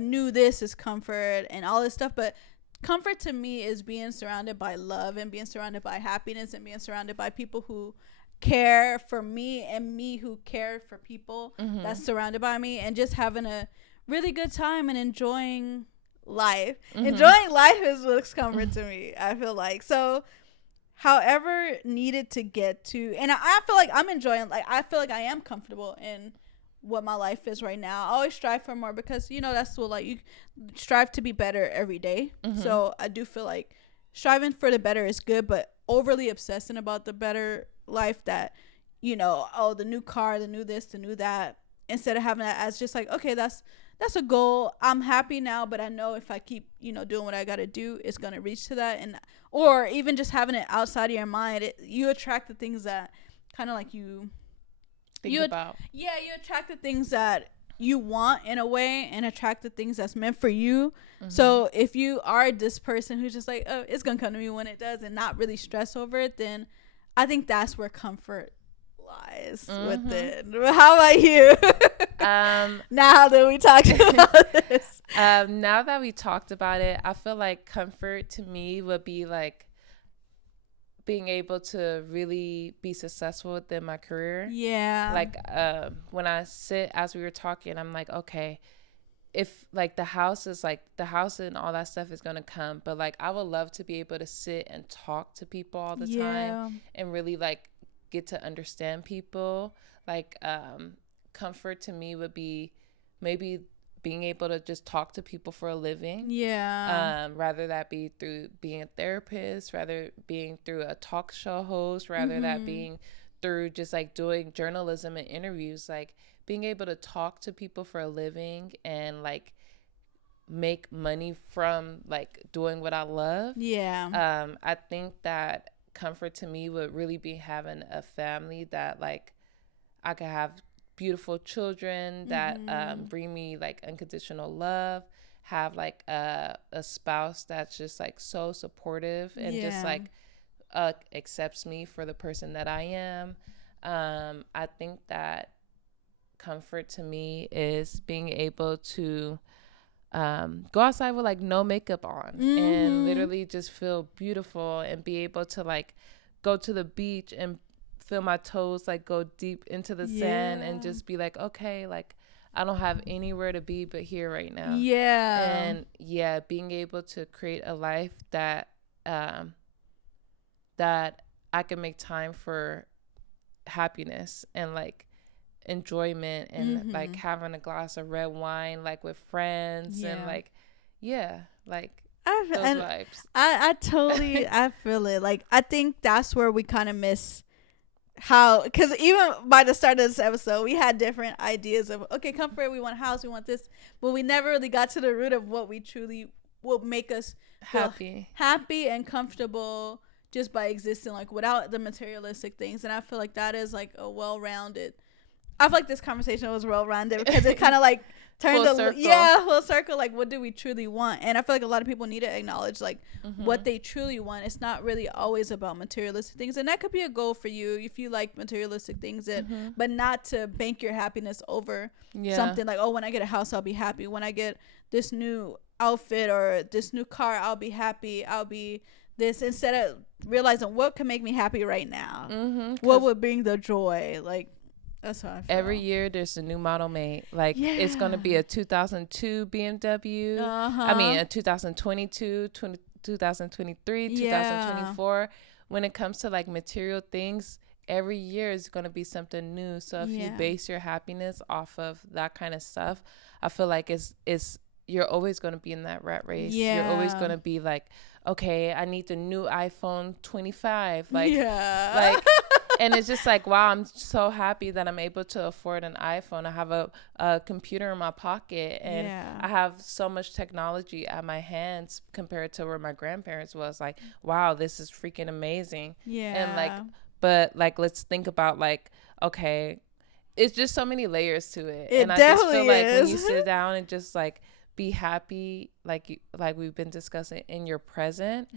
new this is comfort, and all this stuff. But comfort to me is being surrounded by love and being surrounded by happiness and being surrounded by people who care for me and me who care for people that's surrounded by me, and just having a really good time and enjoying life. Enjoying life is what's comfort to me, I feel like. So however needed to get to, and I feel like I'm enjoying, like I feel like I am comfortable in what my life is right now. I always strive for more because, you know, that's what, like, you strive to be better every day. So I do feel like striving for the better is good, but overly obsessing about the better life, that, you know, oh, the new car, the new this, the new that, instead of having that as just like, okay, that's a goal. I'm happy now, but I know if I keep, you know, doing what I got to do, it's going to reach to that. And, or even just having it outside of your mind, you attract the things that kind of like you think about. Yeah, you attract the things that you want in a way, and attract the things that's meant for you. So if you are this person who's just like, oh, it's going to come to me when it does, and not really stress over it, then I think that's where comfort lies with it. How about you? Now that we talked about this. Now that we talked about it, I feel like comfort to me would be like being able to really be successful within my career. Yeah. Like when I sit, as we were talking, I'm like, okay, if like the house and all that stuff is going to come, but like I would love to be able to sit and talk to people all the time and really like get to understand people. Like comfort to me would be maybe being able to just talk to people for a living. Rather that be through being a therapist, rather being through a talk show host, rather that being through just like doing journalism and interviews. Like being able to talk to people for a living and like make money from like doing what I love. I think that comfort to me would really be having a family that like I could have beautiful children that bring me like unconditional love, have like a spouse that's just like so supportive and just like accepts me for the person that I am. I think that comfort to me is being able to go outside with like no makeup on and literally just feel beautiful, and be able to like go to the beach and feel my toes like go deep into the sand and just be like, okay, like I don't have anywhere to be but here right now. And being able to create a life that that I can make time for happiness and like enjoyment and like having a glass of red wine like with friends and like those vibes. I totally I feel it. Like I think that's where we kind of miss how, because even by the start of this episode we had different ideas of, okay, comfort, we want a house, we want this, but we never really got to the root of what we truly will make us happy and comfortable just by existing, like without the materialistic things. And I feel like that is like a well-rounded, I feel like this conversation was well-rounded because it kind of like turned full circle. Like, what do we truly want? And I feel like a lot of people need to acknowledge like what they truly want. It's not really always about materialistic things, and that could be a goal for you if you like materialistic things, but not to bank your happiness over something like, oh, when I get a house I'll be happy, when I get this new outfit or this new car I'll be happy, I'll be this, instead of realizing what can make me happy right now, what would bring the joy. Like, that's how I feel. Every year there's a new model made. Like it's going to be a 2002 BMW. I mean a 2022, 2023, 2024. When it comes to like material things, every year is going to be something new. So if you base your happiness off of that kind of stuff, I feel like it's you're always going to be in that rat race. You're always going to be like, okay, I need the new iPhone 25. Like and it's just like, wow, I'm so happy that I'm able to afford an iPhone. I have a computer in my pocket, and I have so much technology at my hands compared to where my grandparents was. Like, wow, this is freaking amazing. And like, but like, let's think about like, okay, it's just so many layers to it. And I just feel like when you sit down and just like be happy, like we've been discussing, in your present,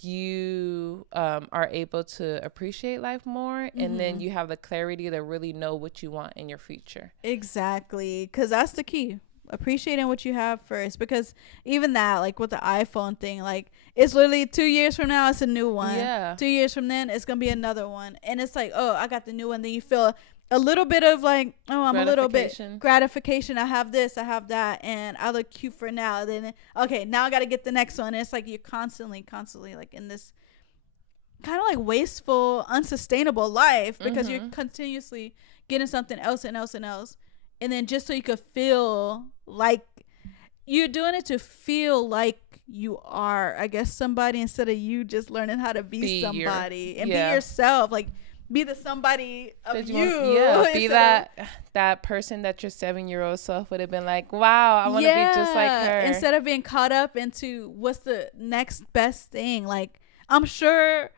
you are able to appreciate life more, and then you have the clarity to really know what you want in your future. Exactly, because that's the key. appreciating what you have first, because even that, like with the iPhone thing, like it's literally 2 years from now it's a new one. 2 years from then it's gonna be another one, and it's like, oh, I got the new one. Then you feel a little bit of like, oh, I'm a little bit gratification. I have this, I have that, and I look cute for now. Then okay, now I got to get the next one. And it's like you're constantly like in this kind of like wasteful, unsustainable life, because you're continuously getting something else and else and else, and then just so you could feel like you're doing it to feel like you are, I guess, somebody, instead of you just learning how to be somebody and be yourself, like be the somebody of you. Be that person that your 7-year-old self would have been like, wow, I want to be just like her, instead of being caught up into what's the next best thing. Like, I'm sure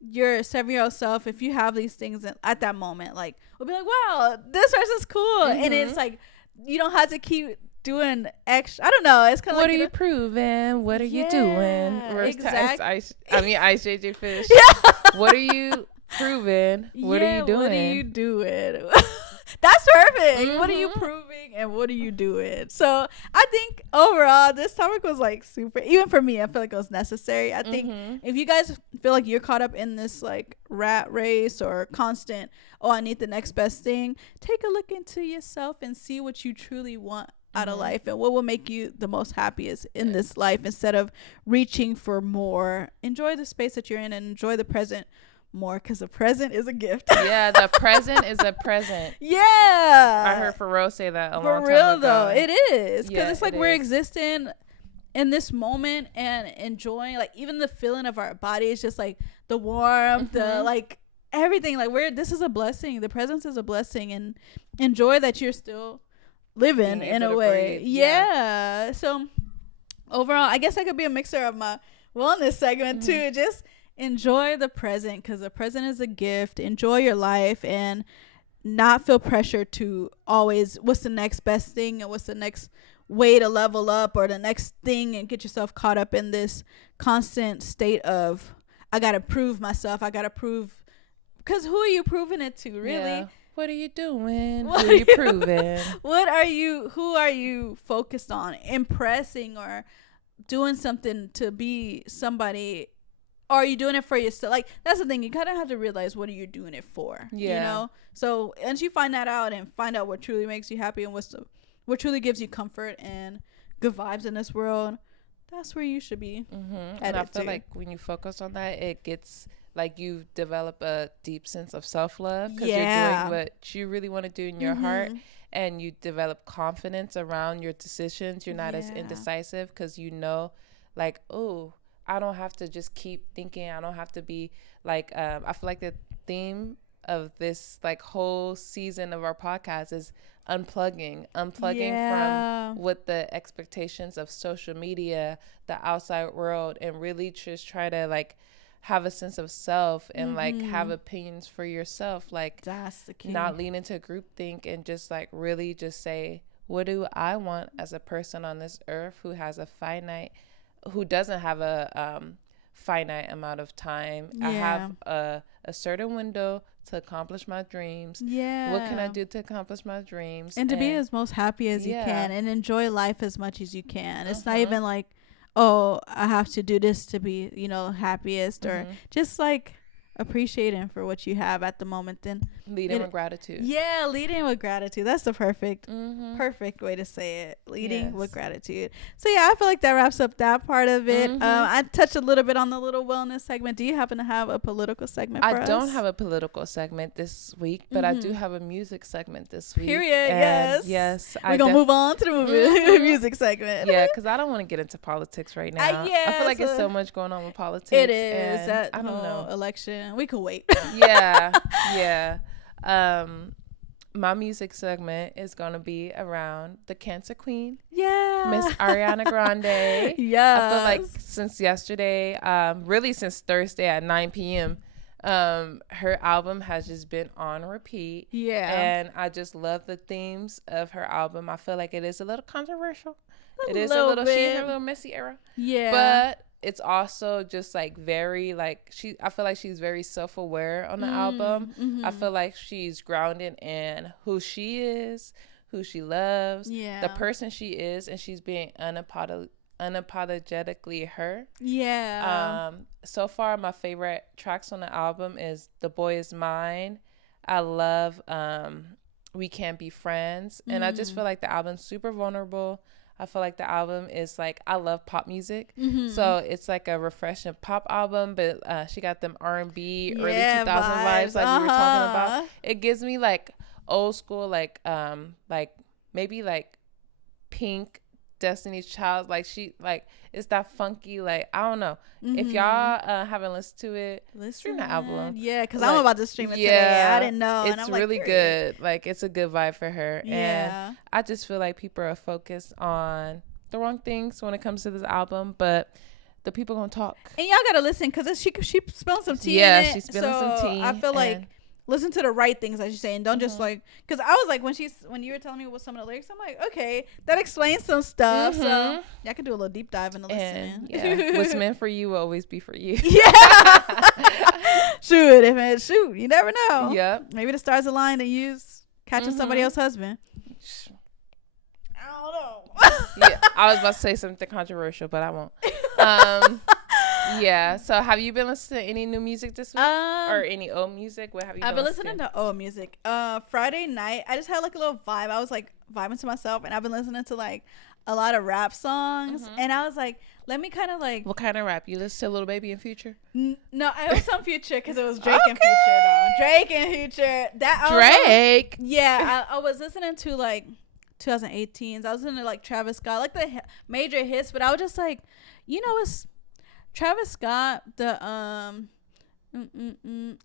your 7-year-old self, if you have these things at that moment, like, will be like, wow, this person's cool. And it's like, you don't have to keep doing extra. I don't know, it's kind of like, what are you proving, what are you doing? Exactly. Ice JJ Fish. What are you proving? What are you doing? What are you doing? That's perfect. What are you proving and what are you doing? So I think overall this topic was like super, even for me, I feel like it was necessary. I think if you guys feel like you're caught up in this like rat race or constant, oh, I need the next best thing, take a look into yourself and see what you truly want out of life and what will make you the most happiest in this life, instead of reaching for more. Enjoy the space that you're in and enjoy the present more, because the present is a gift. The present is a present. I heard Pharrell say that a long time ago. For real though, it is, because it's like we're existing in this moment and enjoying, like, even the feeling of our body is just like the warmth, the like everything, like this is a blessing. The presence is a blessing, and enjoy that you're still living in a way. So overall, I guess I could be a mixer of my wellness segment too. Just enjoy the present, because the present is a gift. Enjoy your life and not feel pressure to always what's the next best thing and what's the next way to level up or the next thing, and get yourself caught up in this constant state of, I gotta prove myself, I gotta prove, because who are you proving it to, really? What are you doing? Who are you proving? Who are you focused on impressing or doing something to be somebody? Or are you doing it for yourself? Like, that's the thing. You kind of have to realize, what are you doing it for? You know? So once you find that out and find out what truly makes you happy and what truly gives you comfort and good vibes in this world, that's where you should be. And I feel like when you focus on that, it gets like you develop a deep sense of self-love, because you're doing what you really want to do in your heart, and you develop confidence around your decisions. You're not as indecisive, because you know, like, oh, I don't have to just keep thinking. I don't have to be like, I feel like the theme of this like whole season of our podcast is unplugging from what the expectations of social media, the outside world, and really just try to like have a sense of self and like have opinions for yourself. Like, that's the key. Not lean into groupthink, and just like really just say, what do I want as a person on this earth who doesn't have a finite amount of time. I have a certain window to accomplish my dreams. What can I do to accomplish my dreams? And to be as most happy as you can, and enjoy life as much as you can. It's not even like, oh, I have to do this to be, happiest, or just like appreciating for what you have at the moment. Then leading with gratitude. Leading with gratitude. That's the perfect way to say it. Leading with gratitude. So I feel like that wraps up that part of it. I touched a little bit on the little wellness segment. Do you happen to have a political segment for us? I don't have a political segment this week, but I do have a music segment this week. Period. And yes. We're gonna move on to the music segment. Because I don't want to get into politics right now. I feel like there's so much going on with politics. It is. That I don't know. Election. We could wait. My music segment is gonna be around the Cancer Queen, Miss Ariana Grande. I feel like since yesterday, really since Thursday at 9 p.m, her album has just been on repeat. And I just love the themes of her album. I feel like it is a little controversial. It is a little, she in her little messy era. But it's also just like very like I feel like she's very self-aware on the album. I feel like she's grounded in who she is, who she loves, Yeah. the person she is, and she's being unapologetically her. Yeah. So far, my favorite tracks on the album is "The Boy Is Mine." I love "We Can't Be Friends," and I just feel like the album's super vulnerable. I feel like the album is like, I love pop music, so it's like a refreshing pop album, but she got them R&B early 2000 vibes like we were talking about. It gives me like old school, like maybe like Pink, Destiny's Child, like she, like it's that funky, like I don't know. If y'all haven't listened to it, stream the album. Yeah, because I'm about to stream it today. I didn't know. It's and I'm really like, good. Like it's a good vibe for her. Yeah. And I just feel like people are focused on the wrong things when it comes to this album, but the people gonna talk. And y'all gotta listen because she spilled some tea. Yeah, in it, she's spilling some tea. I feel like listen to the right things, as you say, and don't just like, because I was like, when you were telling me what some of the lyrics, I'm like, okay, that explains some stuff. So y'all can do a little deep dive into listening. Yeah, what's meant for you will always be for you. Yeah. Shoot, you never know. Yep. Maybe the stars aligned and you catching somebody else's husband. I don't know. Yeah, I was about to say something controversial, but I won't. Yeah. So, have you been listening to any new music this week, or any old music? What have you? I've been listening to old music. Friday night, I just had like a little vibe. I was like vibing to myself, and I've been listening to like a lot of rap songs, and I was like, let me kind of like. What kind of rap? You listen to Lil Baby and Future? No, I was some Future because it was Drake and Future. Though. Drake and Future. Drake. Yeah, I was listening to like 2018s. I was listening to like Travis Scott, like the major hits, but I was just like, it's Travis Scott, the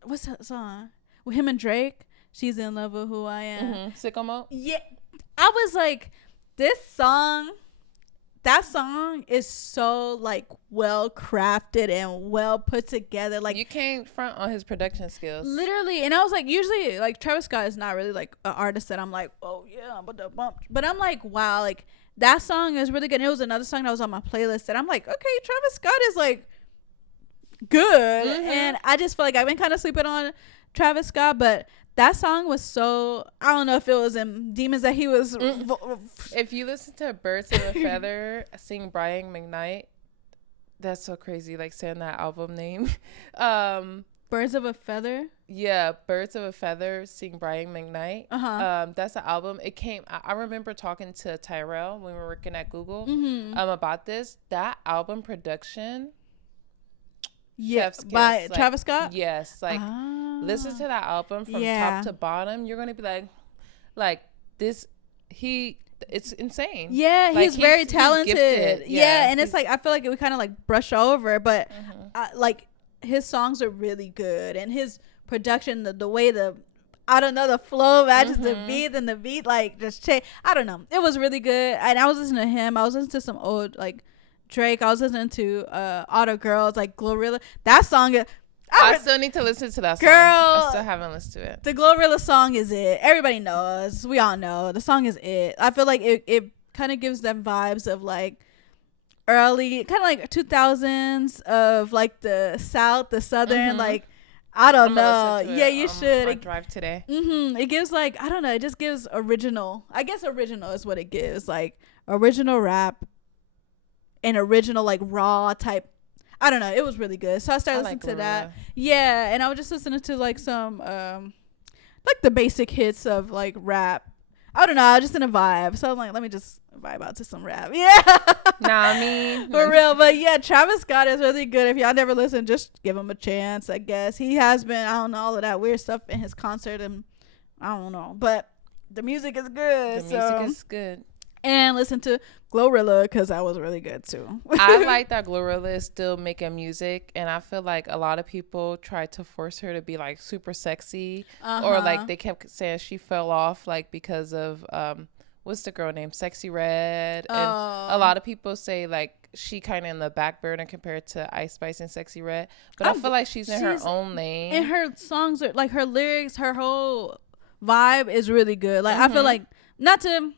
what's that song with him and Drake? She's in love with who I am. Sicko Mode. Yeah, I was like, that song is so like well crafted and well put together. Like, you can't front on his production skills. Literally, and I was like, usually like Travis Scott is not really like an artist that I'm like, oh yeah, I'm about to bump. But I'm like, wow, like that song is really good. And it was another song that was on my playlist that I'm like, okay, Travis Scott is like good. And I just feel like I've been kind of sleeping on Travis Scott, but that song was so, I don't know if it was in Demons that he was. If you listen to Birds of a Feather sing Brian McKnight, that's so crazy, like saying that album name. Birds of a Feather? Yeah, Birds of a Feather sing Brian McKnight. That's the album. It came, I remember talking to Tyrell when we were working at Google about this. That album production. Yes, by Travis Scott? Yes, like listen to that album from top to bottom. You're gonna be like this. It's insane. Yeah, like, he's very talented. Gifted. Yeah, and it's like I feel like we kind of like brush over, but like his songs are really good, and his production, the way I don't know, the flow matches the beat, and the beat like just change. I don't know, it was really good. And I was listening to him. I was listening to some old like Drake. I was listening to Auto Girls, like Glorilla. That song, I still need to listen to that song. Girl, I still haven't listened to it. The Glorilla song is it. Everybody knows. We all know the song is it. I feel like it kind of gives them vibes of like early, kind of like 2000s of like the South, the Southern, like I don't know. Yeah, you should. I drive today. It gives like, I don't know. It just gives original. I guess original is what it gives. Like original rap. And original like raw type, I don't know, it was really good. So I started listening to that. Yeah, and I was just listening to like some like the basic hits of like rap. I don't know, I was just in a vibe, so I'm like, let me just vibe out to some rap. Yeah. I mean, for real. But yeah, Travis Scott is really good. If y'all never listen, just give him a chance. I guess he has been, I don't know, all of that weird stuff in his concert, and I don't know, but the music is good. The music is good. And listen to Glorilla because that was really good too. I like that Glorilla is still making music, and I feel like a lot of people tried to force her to be like super sexy, or like they kept saying she fell off like because of what's the girl name, Sexy Red, and a lot of people say like she kind of in the back burner compared to Ice Spice and Sexy Red, but I feel like she's in her own lane, and her songs are like her lyrics, her whole vibe is really good. Like I feel like not to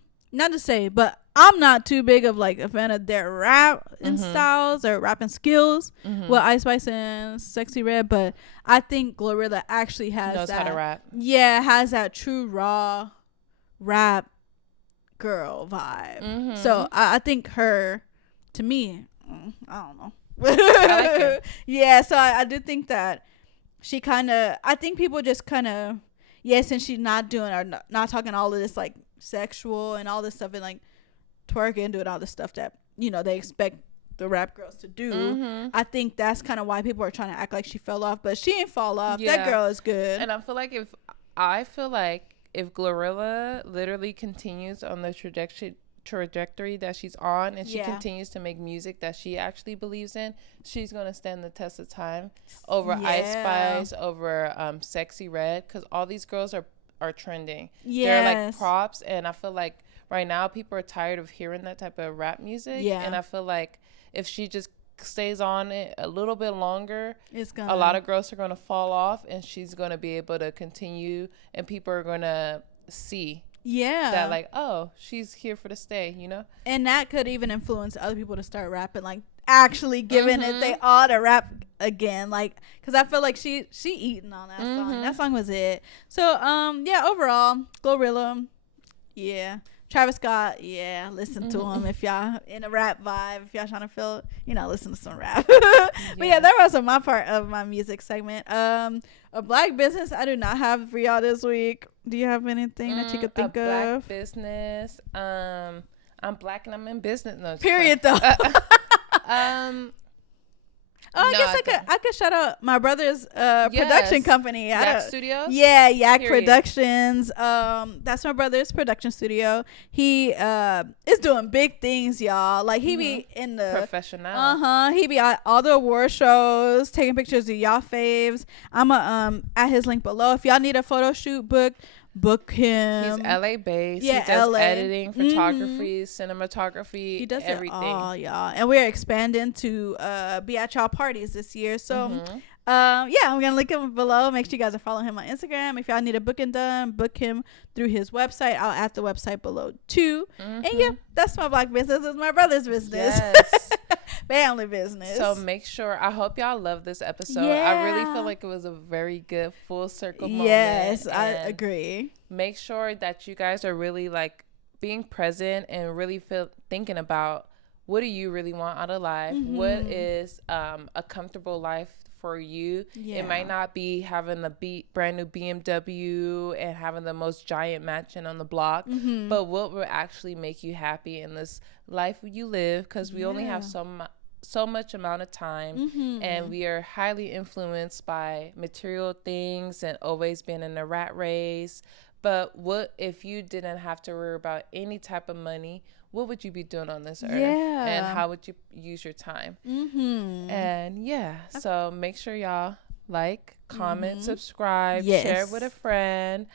say, but I'm not too big of like a fan of their rap and styles or rapping skills with Ice Spice and Sexy Red, but I think Glorilla actually knows how to rap. Yeah, has that true raw rap girl vibe. Mm-hmm. So I think her, to me, I don't know. I like her. Yeah, so I do think that she kind of, I think people just kind of, since she's not doing or not talking all of this like sexual and all this stuff and like twerking, doing all this stuff that, you know, they expect the rap girls to do. Mm-hmm. I think that's kind of why people are trying to act like she fell off, but she ain't fall off. Yeah. That girl is good. And I feel like if Glorilla literally continues on the trajectory that she's on, and she continues to make music that she actually believes in, she's gonna stand the test of time over Ice Spice, over Sexy Red, because all these girls are trending. They're like props, and I feel like right now people are tired of hearing that type of rap music. And I feel like if she just stays on it a little bit longer, a lot of girls are going to fall off, and she's going to be able to continue, and people are going to see that like, oh, she's here for the stay, you know. And that could even influence other people to start rapping, like actually giving it they all to rap again, like, because I feel like she eating on that song. That song was it. So overall, Glorilla, Travis Scott, listen to him if y'all in a rap vibe. If y'all trying to feel, listen to some rap. But that was my part of my music segment. A black business I do not have for y'all this week. Do you have anything that you could think of? Black business. I'm black and I'm in business. No, period though. I guess I could shout out my brother's production company. Yak Studios? Yeah, Yak Productions. That's my brother's production studio. He is doing big things, y'all. Like, he be in the professional. He be at all the award shows, taking pictures of y'all faves. I'm at his link below. If y'all need a photo shoot book him. He's LA based. Yeah, he does LA. Editing, photography, cinematography. He does everything. All, y'all. And we're expanding to be at y'all parties this year. So I'm gonna link him below. Make sure you guys are following him on Instagram. If y'all need a booking done, book him through his website. I'll add the website below too. And that's my black business. It's my brother's business. Yes. Family business. So make sure, I hope y'all love this episode. I really feel like it was a very good full circle moment. Yes, I agree. Make sure that you guys are really like being present and really thinking about, what do you really want out of life? What is a comfortable life for you? It might not be having the brand new BMW and having the most giant mansion on the block, but what will actually make you happy in this life you live, because we only have so much amount of time, and we are highly influenced by material things and always being in a rat race. But what if you didn't have to worry about any type of money? What would you be doing on this earth? And how would you use your time? And so make sure y'all like, comment, subscribe, share it with a friend.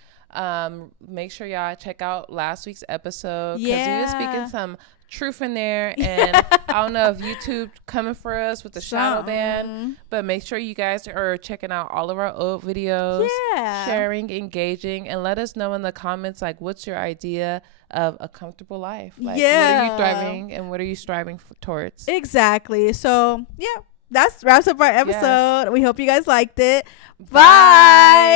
Make sure y'all check out last week's episode, because we were speaking some truth in there, and I don't know if YouTube coming for us with the shadow ban, but make sure you guys are checking out all of our old videos, sharing, engaging, and let us know in the comments, like, what's your idea of a comfortable life? Like, what are you thriving and what are you striving towards? Exactly. So that wraps up our episode. We hope you guys liked it. Bye.